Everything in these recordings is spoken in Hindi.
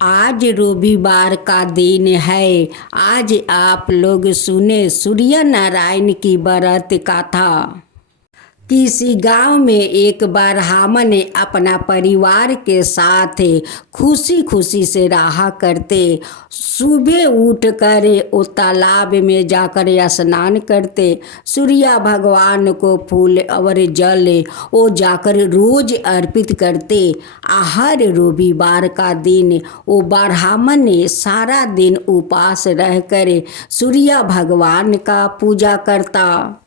आज रविवार का दिन है। आज आप लोग सुने सूर्य नारायण की व्रत कथा। किसी गांव में एक ब्राह्मण अपना परिवार के साथ खुशी खुशी से रहा करते। सुबह उठकर वो तालाब में जाकर स्नान करते। सूर्य भगवान को फूल और जल वो जाकर रोज अर्पित करते। हर रविवार का दिन वो ब्राह्मण सारा दिन उपवास रहकर सूर्य भगवान का पूजा करता।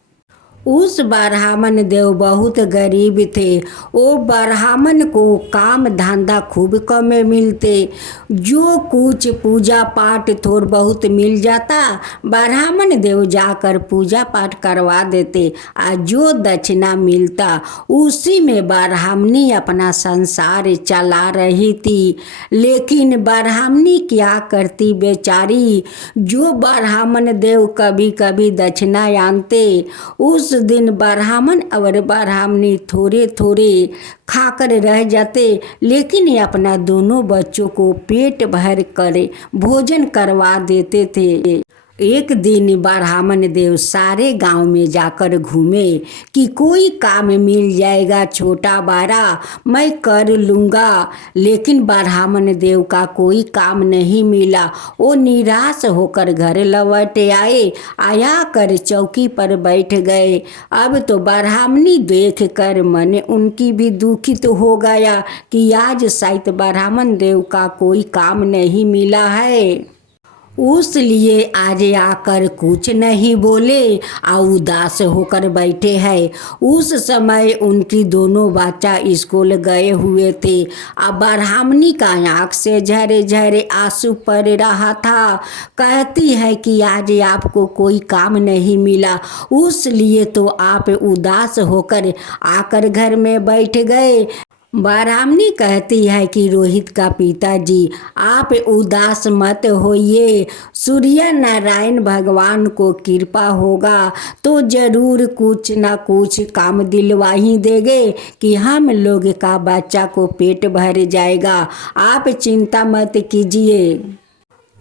उस ब्राह्मण देव बहुत गरीब थे। वो ब्राह्मण को काम धंधा खूब कम मिलते। जो कुछ पूजा पाठ थोड़ा बहुत मिल जाता, ब्राह्मण देव जाकर पूजा पाठ करवा देते। और जो दक्षिणा मिलता उसी में ब्राह्मणी अपना संसार चला रही थी। लेकिन ब्राह्मणी क्या करती बेचारी, जो ब्राह्मण देव कभी कभी दक्षिणा आनते, उस दिन ब्राह्मण और ब्राह्मणी थोड़े थोड़े खाकर रह जाते। लेकिन ये अपना दोनों बच्चों को पेट भर कर भोजन करवा देते थे। एक दिन ब्राह्मण देव सारे गांव में जाकर घूमे कि कोई काम मिल जाएगा छोटा बड़ा मैं कर लूँगा। लेकिन ब्राह्मण देव का कोई काम नहीं मिला। वो निराश होकर घर लौट आया कर चौकी पर बैठ गए। अब तो ब्राह्मणी देख कर मन उनकी भी दुखित हो गया कि आज शायद ब्राह्मण देव का कोई काम नहीं मिला है। उस लिए आज आकर कुछ नहीं बोले और उदास होकर बैठे हैं। उस समय उनकी दोनों बच्चा स्कूल गए हुए थे। अब ब्राह्मणी का आँख से झरे झरे आंसू पड़ रहा था। कहती है कि आज आपको कोई काम नहीं मिला, उस लिए तो आप उदास होकर आकर घर में बैठ गए। ब्राह्मणी कहती है कि रोहित का पिताजी आप उदास मत होइए। सूर्य नारायण भगवान को कृपा होगा तो जरूर कुछ ना कुछ काम दिलवा ही देंगे कि हम लोग का बच्चा को पेट भर जाएगा। आप चिंता मत कीजिए।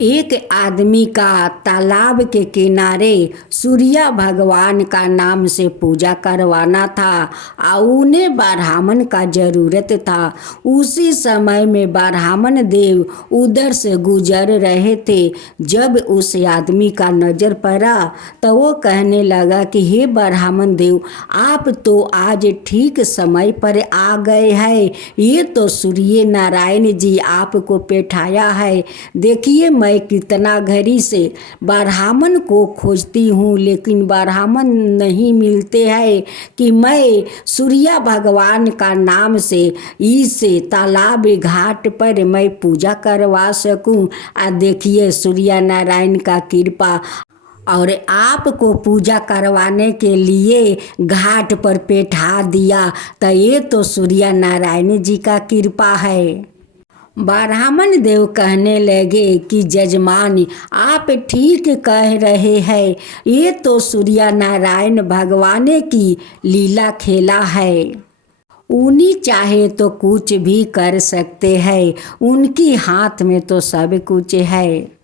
एक आदमी का तालाब के किनारे सूर्य भगवान का नाम से पूजा करवाना था और उन्हें ब्राह्मण का जरूरत था। उसी समय में ब्राह्मण देव उधर से गुजर रहे थे। जब उस आदमी का नज़र पड़ा तो वो कहने लगा कि हे ब्राह्मण देव, आप तो आज ठीक समय पर आ गए हैं। ये तो सूर्य नारायण जी आपको पेठाया है। देखिए मैं कितना घड़ी से ब्राह्मण को खोजती हूँ, लेकिन ब्राह्मण नहीं मिलते हैं कि मैं सूर्य भगवान का नाम से इस तालाब घाट पर मैं पूजा करवा सकूं। देखिए सूर्य नारायण का कृपा और आपको पूजा करवाने के लिए घाट पर बैठा दिया, तो ये तो सूर्य नारायण जी का कृपा है। ब्राह्मण देव कहने लगे कि जजमान आप ठीक कह रहे हैं, ये तो सूर्य नारायण भगवान की लीला खेला है। उन्हीं चाहे तो कुछ भी कर सकते हैं, उनकी हाथ में तो सब कुछ है।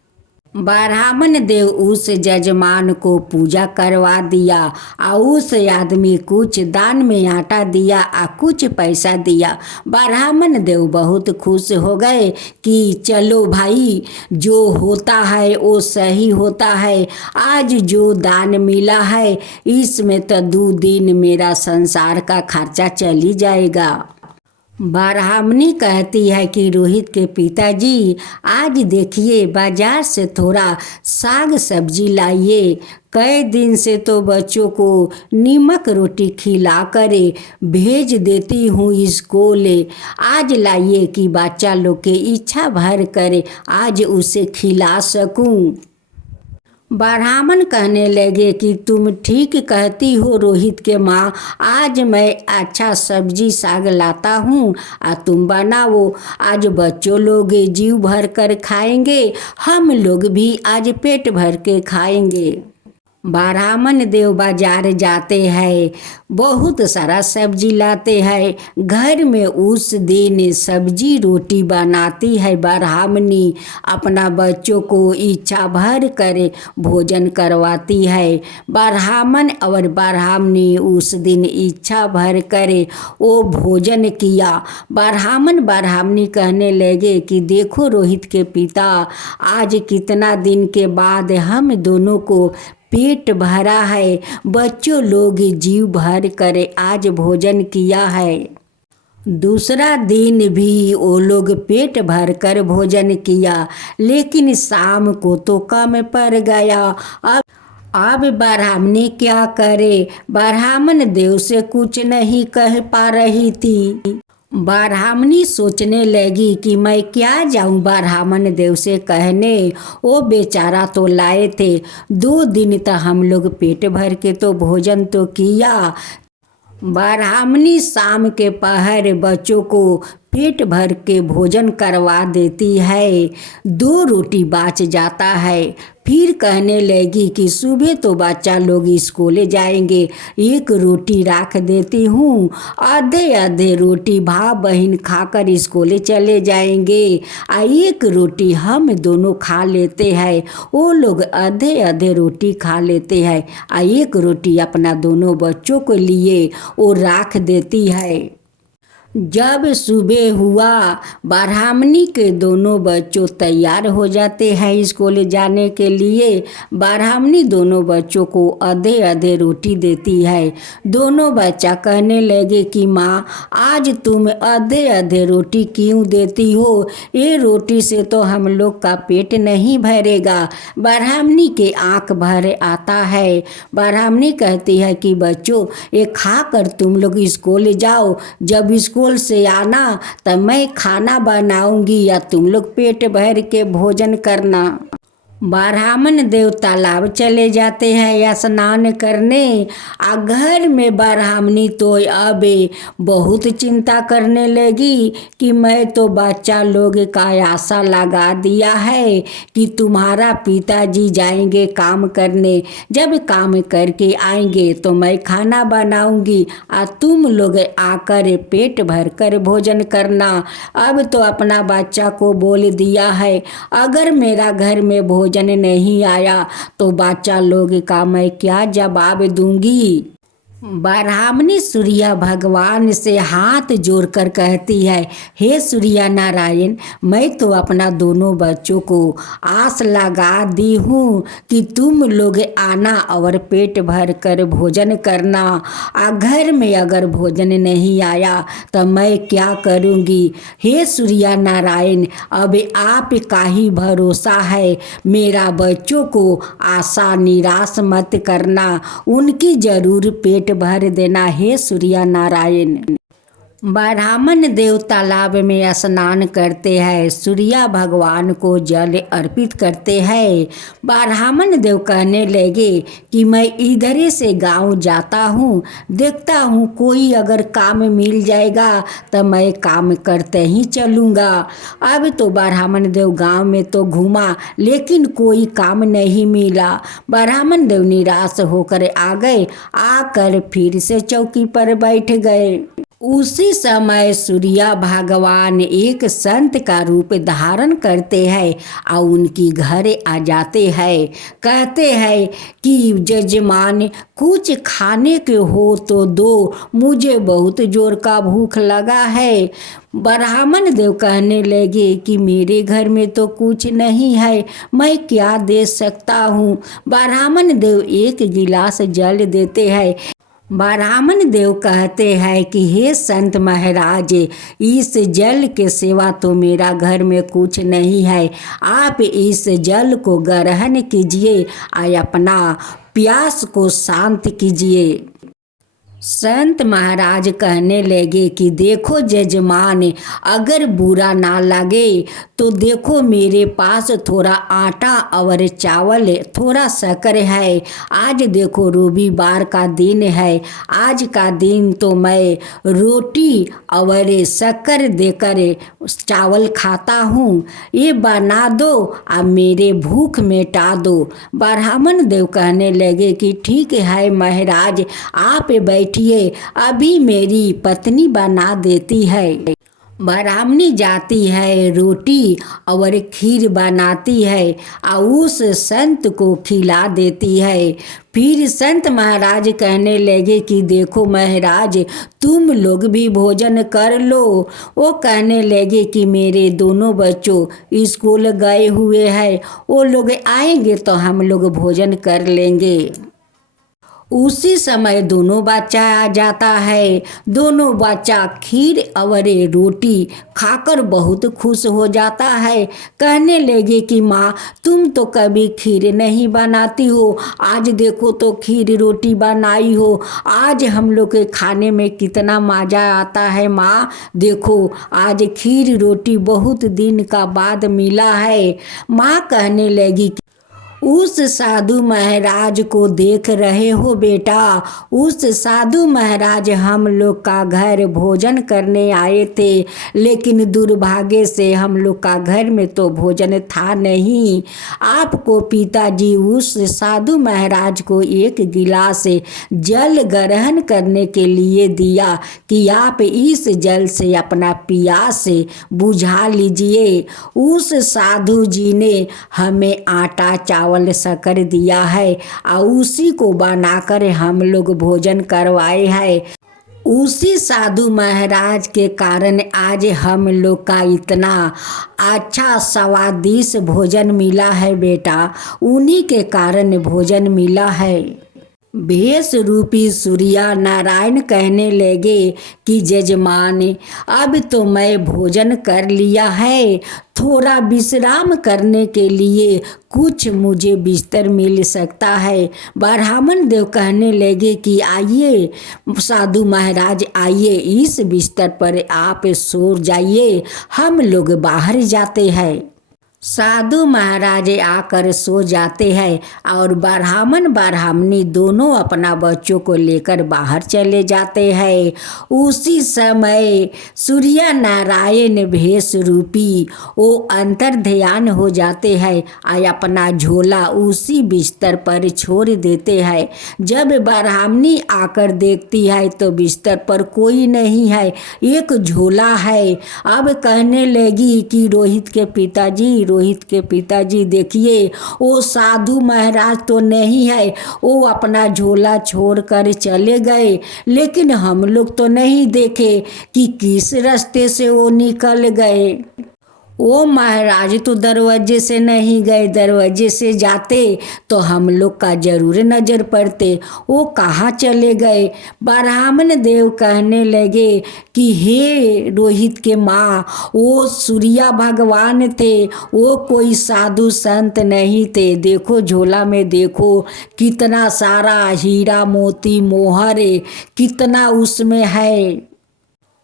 ब्राह्मण देव उस जजमान को पूजा करवा दिया और उस आदमी कुछ दान में आटा दिया और कुछ पैसा दिया। ब्राह्मण देव बहुत खुश हो गए कि चलो भाई, जो होता है वो सही होता है। आज जो दान मिला है इसमें तो 2 दिन मेरा संसार का खर्चा चली जाएगा। ब्राह्मणी कहती है कि रोहित के पिताजी आज देखिए बाजार से थोड़ा साग सब्जी लाइए। कई दिन से तो बच्चों को नीमक रोटी खिला कर भेज देती हूँ स्कूल। आज लाइए कि बच्चा लोग के इच्छा भर कर आज उसे खिला सकूँ। ब्राह्मण कहने लगे कि तुम ठीक कहती हो रोहित के माँ, आज मैं अच्छा सब्जी साग लाता हूँ और तुम बनाओ। आज बच्चों लोग जीव भर कर खाएंगे, हम लोग भी आज पेट भर के खाएंगे। ब्राह्मण देव बाजार जाते हैं, बहुत सारा सब्जी लाते हैं। घर में उस दिन सब्जी रोटी बनाती है ब्राह्मणी, अपना बच्चों को इच्छा भर कर भोजन करवाती है। ब्राह्मण और ब्राह्मणी उस दिन इच्छा भर कर वो भोजन किया। ब्राह्मण ब्राह्मणी कहने लगे कि देखो रोहित के पिता, आज कितना दिन के बाद हम दोनों को पेट भरा है, बच्चों लोग जीव भर कर आज भोजन किया है। दूसरा दिन भी वो लोग पेट भर कर भोजन किया, लेकिन शाम को तो कम पड़ गया। अब ब्राह्मणी क्या करे, ब्राह्मण देव से कुछ नहीं कह पा रही थी। ब्राह्मणी सोचने लगी कि मैं क्या जाऊं ब्राह्मण देव से कहने, वो बेचारा तो लाए थे, 2 दिन तक हम लोग पेट भर के तो भोजन तो किया। ब्राह्मणी शाम के पहर बच्चों को पेट भर के भोजन करवा देती है, 2 रोटी बच जाता है। फिर कहने लगी कि सुबह तो बच्चा लोग स्कूल जाएंगे, 1 रोटी रख देती हूँ, आधे आधे रोटी भाई बहन खाकर स्कूल चले जाएंगे, 1 रोटी हम दोनों खा लेते हैं। वो लोग आधे आधे रोटी खा लेते हैं, 1 रोटी अपना दोनों बच्चों के लिए वो रख देती है। जब सुबह हुआ, ब्राह्मणी के दोनों बच्चों तैयार हो जाते हैं स्कूल जाने के लिए। ब्राह्मणी दोनों बच्चों को आधे आधे रोटी देती है। दोनों बच्चा कहने लगे कि माँ, आज तुम आधे आधे रोटी क्यों देती हो, ये रोटी से तो हम लोग का पेट नहीं भरेगा। ब्राह्मणी के आँख भर आता है। ब्राह्मणी कहती है कि बच्चों, ये खा कर तुम लोग स्कूल जाओ, जब स्कूल से आना तब मैं खाना बनाऊंगी या तुम लोग पेट भर के भोजन करना। ब्राह्मण देव तालाब चले जाते हैं स्नान करने। घर में ब्राह्मणी तो अब बहुत चिंता करने लगी कि मैं तो बच्चा लोग का आशा लगा दिया है कि तुम्हारा पिताजी जाएंगे काम करने, जब काम करके आएंगे तो मैं खाना बनाऊंगी और तुम लोग आकर पेट भर कर भोजन करना। अब तो अपना बच्चा को बोल दिया है, अगर मेरा घर में भोजन नहीं आया तो बच्चा लोग का मैं क्या जवाब दूंगी। ब्राह्मणी सूर्य भगवान से हाथ जोड़कर कहती है, हे सूर्य नारायण, मैं तो अपना दोनों बच्चों को आस लगा दी हूँ कि तुम लोग आना और पेट भर कर भोजन करना। घर में अगर भोजन नहीं आया तो मैं क्या करूँगी। हे सूर्य नारायण, अब आप का ही भरोसा है, मेरा बच्चों को आशा निराश मत करना, उनकी जरूर पेट भर देना, हे सूर्य नारायण। ब्राह्मण देव तालाब में स्नान करते हैं, सूर्य भगवान को जल अर्पित करते हैं। ब्राह्मण देव कहने लगे कि मैं इधर से गांव जाता हूँ, देखता हूँ कोई अगर काम मिल जाएगा तो मैं काम करते ही चलूँगा। अब तो ब्राह्मण देव गांव में तो घूमा, लेकिन कोई काम नहीं मिला। ब्राह्मण देव निराश होकर आ गए, आकर फिर से चौकी पर बैठ गए। उसी समय सूर्य भगवान एक संत का रूप धारण करते हैं और उनकी घर आ जाते हैं। कहते हैं कि जजमान, कुछ खाने के हो तो दो, मुझे बहुत जोर का भूख लगा है। ब्राह्मण देव कहने लगे कि मेरे घर में तो कुछ नहीं है, मैं क्या दे सकता हूँ। ब्राह्मण देव 1 गिलास जल देते हैं। ब्राह्मण देव कहते हैं कि हे संत महाराज, इस जल के सिवा तो मेरा घर में कुछ नहीं है, आप इस जल को ग्रहण कीजिए और अपना प्यास को शांत कीजिए। संत महाराज कहने लगे कि देखो जजमान, अगर बुरा ना लगे तो देखो मेरे पास थोड़ा आटा और चावल, थोड़ा शक्कर है। आज देखो रविवार का दिन है, आज का दिन तो मैं रोटी और शक्कर देकर चावल खाता हूँ, ये बना दो और मेरे भूख मिटा दो। ब्राह्मण देव कहने लगे कि ठीक है महाराज, आप बैठिए, अभी मेरी पत्नी बना देती है। ब्राह्मणी जाती है, रोटी और खीर बनाती है और उस संत को खिला देती है। फिर संत महाराज कहने लगे कि देखो महाराज, तुम लोग भी भोजन कर लो। वो कहने लगे कि मेरे दोनों बच्चों स्कूल गए हुए हैं, वो लोग आएंगे तो हम लोग भोजन कर लेंगे। उसी समय दोनों बच्चा आ जाता है। दोनों बच्चा खीर और रोटी खाकर बहुत खुश हो जाता है। कहने लगे कि माँ, तुम तो कभी खीर नहीं बनाती हो, आज देखो तो खीर रोटी बनाई हो, आज हम लोग के खाने में कितना मज़ा आता है। माँ देखो, आज खीर रोटी बहुत दिन का बाद मिला है। माँ कहने लगी, उस साधु महाराज को देख रहे हो बेटा, उस साधु महाराज हम लोग का घर भोजन करने आए थे, लेकिन दुर्भाग्य से हम लोग का घर में तो भोजन था नहीं। आपको पिताजी उस साधु महाराज को एक गिलास जल ग्रहण करने के लिए दिया कि आप इस जल से अपना प्यास बुझा लीजिए। उस साधु जी ने हमें आटा चावल शक्कर दिया है और उसी को बनाकर हम लोग भोजन करवाए हैं। उसी साधु महाराज के कारण आज हम लोग का इतना अच्छा स्वादिष्ट भोजन मिला है बेटा, उन्हीं के कारण भोजन मिला है। भेष रूपी सूर्या नारायण कहने लगे कि जजमान, अब तो मैं भोजन कर लिया है, थोड़ा विश्राम करने के लिए कुछ मुझे बिस्तर मिल सकता है। ब्राह्मण देव कहने लगे कि आइए साधु महाराज, आइए इस बिस्तर पर आप सो जाइए, हम लोग बाहर जाते हैं। साधु महाराज आकर सो जाते हैं और ब्राह्मण ब्राह्मणी दोनों अपना बच्चों को लेकर बाहर चले जाते हैं। उसी समय सूर्य नारायण भेष रूपी वो अंतर ध्यान हो जाते हैं और अपना झोला उसी बिस्तर पर छोड़ देते हैं। जब ब्राह्मणी आकर देखती है तो बिस्तर पर कोई नहीं है, एक झोला है। अब कहने लगी कि रोहित के पिताजी देखिए, वो साधु महाराज तो नहीं है, वो अपना झोला छोड़कर चले गए, लेकिन हम लोग तो नहीं देखे कि किस रास्ते से वो निकल गए। वो महाराज तो दरवाजे से नहीं गए, दरवाजे से जाते तो हम लोग का जरूर नज़र पड़ते, वो कहाँ चले गए। ब्राह्मण देव कहने लगे कि हे रोहित के माँ, वो सूर्या भगवान थे, वो कोई साधु संत नहीं थे। देखो झोला में देखो कितना सारा हीरा मोती मोहर कितना उसमें है।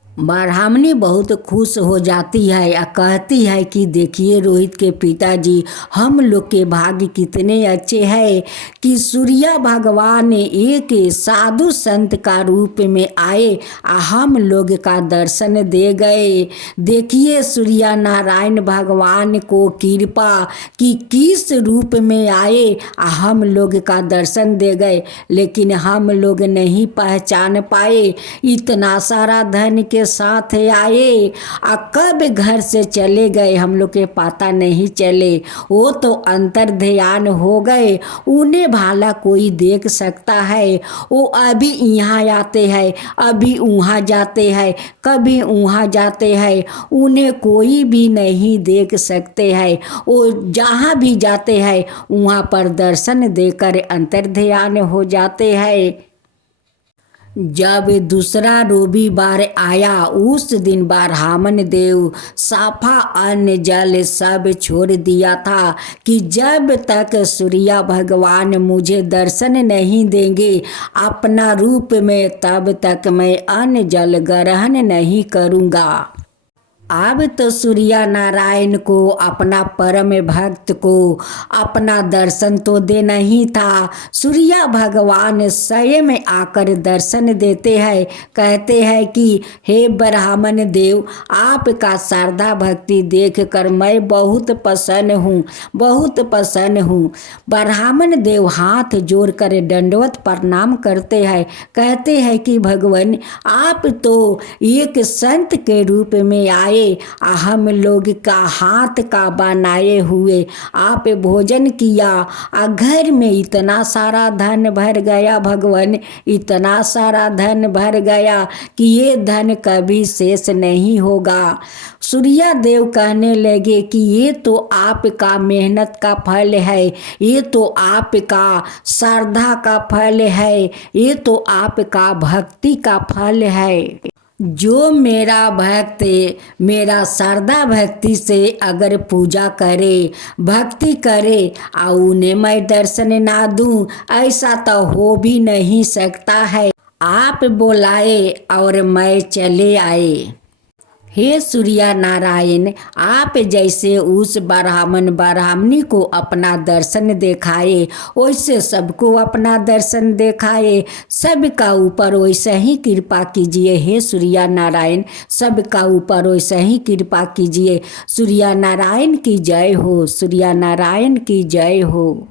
ब्राह्मणी बहुत खुश हो जाती है और कहती है कि देखिए रोहित के पिताजी, हम लोग के भाग्य कितने अच्छे हैं कि सूर्य भगवान एक साधु संत का रूप में आए और हम लोग का दर्शन दे गए। देखिए सूर्य नारायण भगवान को कृपा कि किस रूप में आए और हम लोग का दर्शन दे गए, लेकिन हम लोग नहीं पहचान पाए। इतना सारा धन के साथ आए और कब घर से चले गए हम लोग के पता नहीं चले। वो तो अंतर ध्यान हो गए, उन्हें भाला कोई देख सकता है। वो अभी यहाँ आते हैं, अभी वहाँ जाते हैं, कभी वहाँ जाते हैं, उन्हें कोई भी नहीं देख सकते हैं। वो जहाँ भी जाते हैं वहाँ पर दर्शन देकर अंतर ध्यान हो जाते हैं। जब दूसरा रविवार आया उस दिन ब्राह्मण देव साफा अन्न जल सब छोड़ दिया था कि जब तक सूर्य भगवान मुझे दर्शन नहीं देंगे अपना रूप में तब तक मैं अन्न जल ग्रहण नहीं करूँगा। अब तो सूर्य नारायण को अपना परम भक्त को अपना दर्शन तो देना ही था। सूर्य भगवान स्वयं आकर दर्शन देते हैं, कहते हैं कि हे ब्राह्मण देव, आपका श्रद्धा भक्ति देखकर मैं बहुत प्रसन्न हूँ, बहुत प्रसन्न हूँ। ब्राह्मण देव हाथ जोड़कर दंडवत प्रणाम करते हैं, कहते हैं कि भगवान आप तो एक संत के रूप में आए, हम लोग का हाथ का बनाए हुए आप भोजन किया, घर में इतना सारा धन भर गया भगवान, इतना सारा धन भर गया कि ये धन कभी शेष नहीं होगा। सूर्य देव कहने लगे कि ये तो आपका मेहनत का फल है, ये तो आपका श्रद्धा का फल है, ये तो आपका भक्ति का फल है। जो मेरा भक्त मेरा श्रद्धा भक्ति से अगर पूजा करे, भक्ति करे और उन्हें मैं दर्शन ना दूं, ऐसा तो हो भी नहीं सकता है। आप बुलाए और मैं चले आए। हे सूर्य नारायण, आप जैसे उस ब्राह्मणी को अपना दर्शन दिखाए वैसे सबको अपना दर्शन दिखाए, सबका ऊपर वैसे ही कृपा कीजिए। हे सूर्य नारायण, सबका ऊपर वैसे ही कृपा कीजिए। सूर्य नारायण की जय हो, सूर्य नारायण की जय हो।